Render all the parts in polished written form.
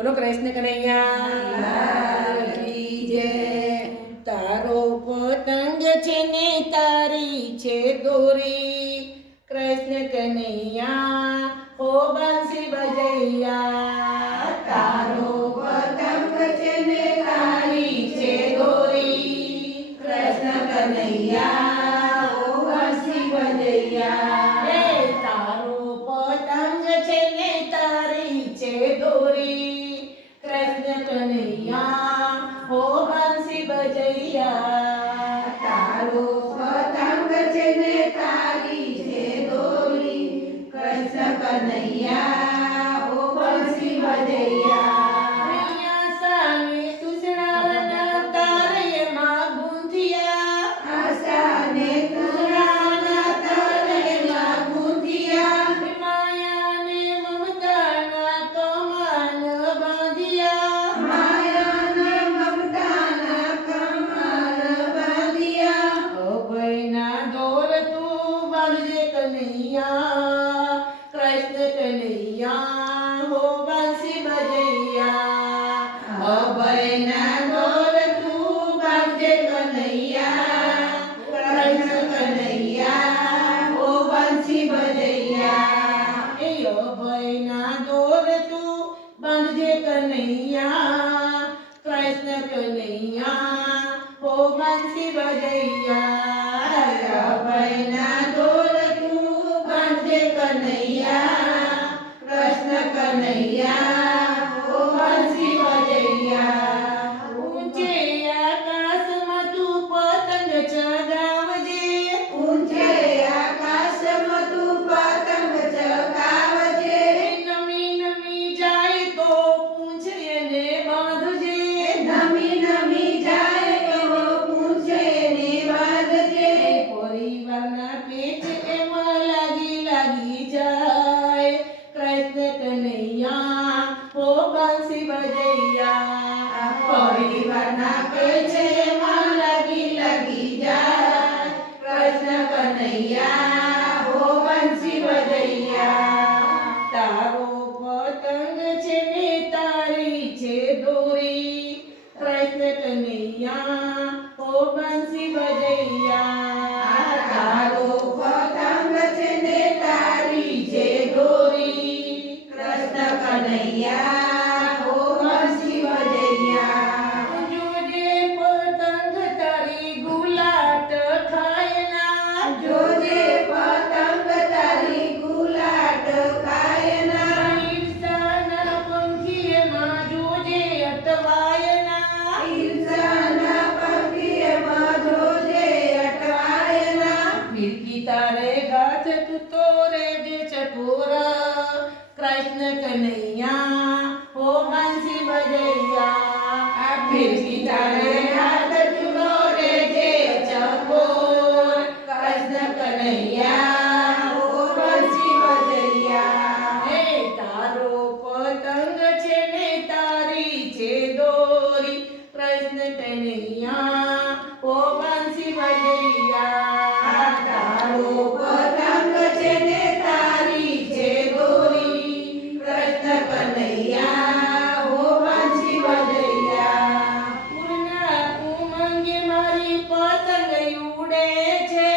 બોલો કૃષ્ણ કનૈયા કી જય। તારો પતંગ છે ને તારી છે દોરી, કૃષ્ણ કનૈયા ઓ બંસી બજૈયા। તારો પતંગ છે ને તારી છે દોરી, કૃષ્ણ કનૈયા ઓ બંસી બજૈયા। તારો પતંગ છે ને તારી છે દોરી, કૃષ્ણ કનૈયા હો બંસી બજૈયા। તારો પતંગ છે ને તારી છે દોરી, કૃષ્ણ કનૈયા હો બંસી બજૈયા। અહીંયા સામે તુસડાના તારયમાં ગુંથિયા, આશાને તુસડાના તારયમાં ગુંથિયા, માયાને મમતાના કમાન બાંધિયા, માયાને મમતાના કમાન બાંધિયા। અભયના દોર તું બાંધજે કનૈયા, કૃષ્ણ કનૈયા હો બંસી બજૈયા। અભયના દોર તું બાંધજે કનૈયા, કૃષ્ણ કનૈયા હો બંસી બજૈયા। એ અભયના દોર તું બાંધજે કનૈયા, કૃષ્ણ કનૈયા હો બંસી બજૈયા। અભયના દોર તું બાંધજે કનૈયા, કૃષ્ણ કનૈયા હો બંસી બજૈયા। ઊંચે આકાશમાં તું પતંગ ચગાવજે, ઊંચે આકાશમાં તું પતંગ ચગાવજે, નમી નમી જાય તો પૂંછે ને બાંધજે, નમી નમી જાય તો પૂંછે ને બાંધજે। પરિવારના પેટ એમાં લાગી લાગી જાય, કૃષ્ણ કનૈયા હો બંસી બજૈયા। પરિવારના પેટ એમાં લાગી લાગી જાય, કૃષ્ણ કનૈયા હો બંસી બજૈયા। તારો પતંગ છે ને તારી છે દોરી, કૃષ્ણ કનૈયા હો બંસી બજૈયા। તારો પતંગ છે ને તારી છે દોરી, કૃષ્ણ કનૈયા હો બંસી બજૈયા। જોજે પતંગ તારી ગુલાટ ખાય ના, જોજે પતંગ તારી ગુલાટ ખાય ના, ઈર્ષાના પંખીએમાં જોજે અટવાય ના, ઈર્ષાના પંખીએમાં જોજે અટવાય ના। ફિરકી તારે ગાથ તું તો રેજે ચકોરા, કૃષ્ણ કનૈયા હો બંસી બજૈયા। ફિરકી તારે હાથ તું તો રેજે ચકોર, કૃષ્ણ કનૈયા હો બંસી બજૈયા। હે તારો પતંગ છે ને તારી છે દોરી, કૃષ્ણ કનૈયા હો બંસી બજૈયા। તારો પતંગ છે ને તારી છે દોરી, કૃષ્ણ કનૈયા હો બંસી બજૈયા। ઉડના ઉમંગે મારી પતંગ ઉડે છે,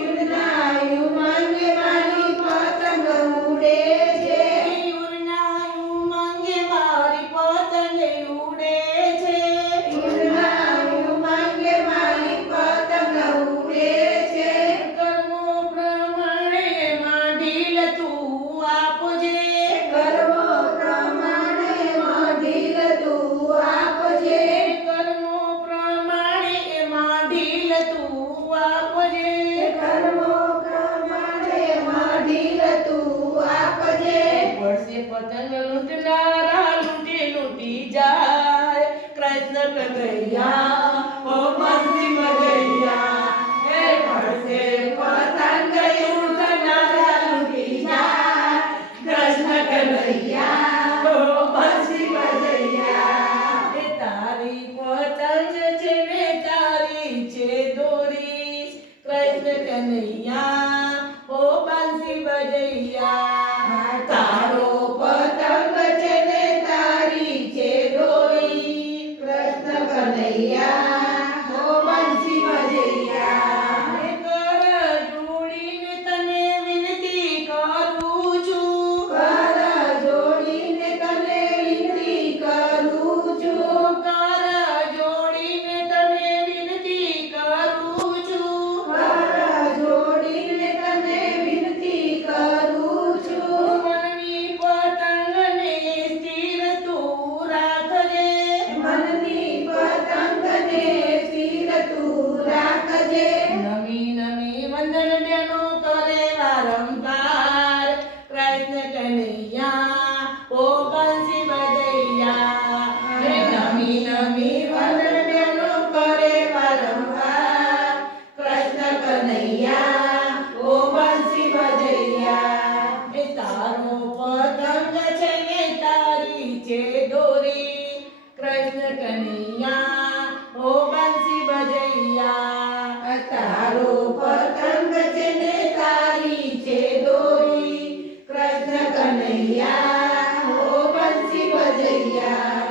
ઉડના ઉમંગે મારી પતંગ ઉડે છે, ઉડના ઉમંગે મારી પતંગ ઉડે છે, ઉડના ઉમંગે મારી પતંગ ઉડે છે। કર્મો પ્રમાણે માં ઢીલ તું આપજે, કર્મો પ્રમાણે માં ઢીલ તું આપજે, કર્મો પ્રમાણે માં ઢીલ તું આપજે, કર્મો પ્રમાણે માં ઢીલ તું આપજે। વર્ષે પતંગ લૂંટનારા લૂંટી લૂંટી જાય, કૃષ્ણ કનૈયા હો બંસી બજૈયા। હે વર્ષે પતંગ લૂંટનારા લૂંટી જાય, કૃષ્ણ કનૈયા હો બંસી બજૈયા। એ તારી પતંગ છે ને તારી છે દોરી, કૃષ્ણ કનૈયા હો બંસી બજૈયા। તારો પતંગ છે ને તારી કનૈયા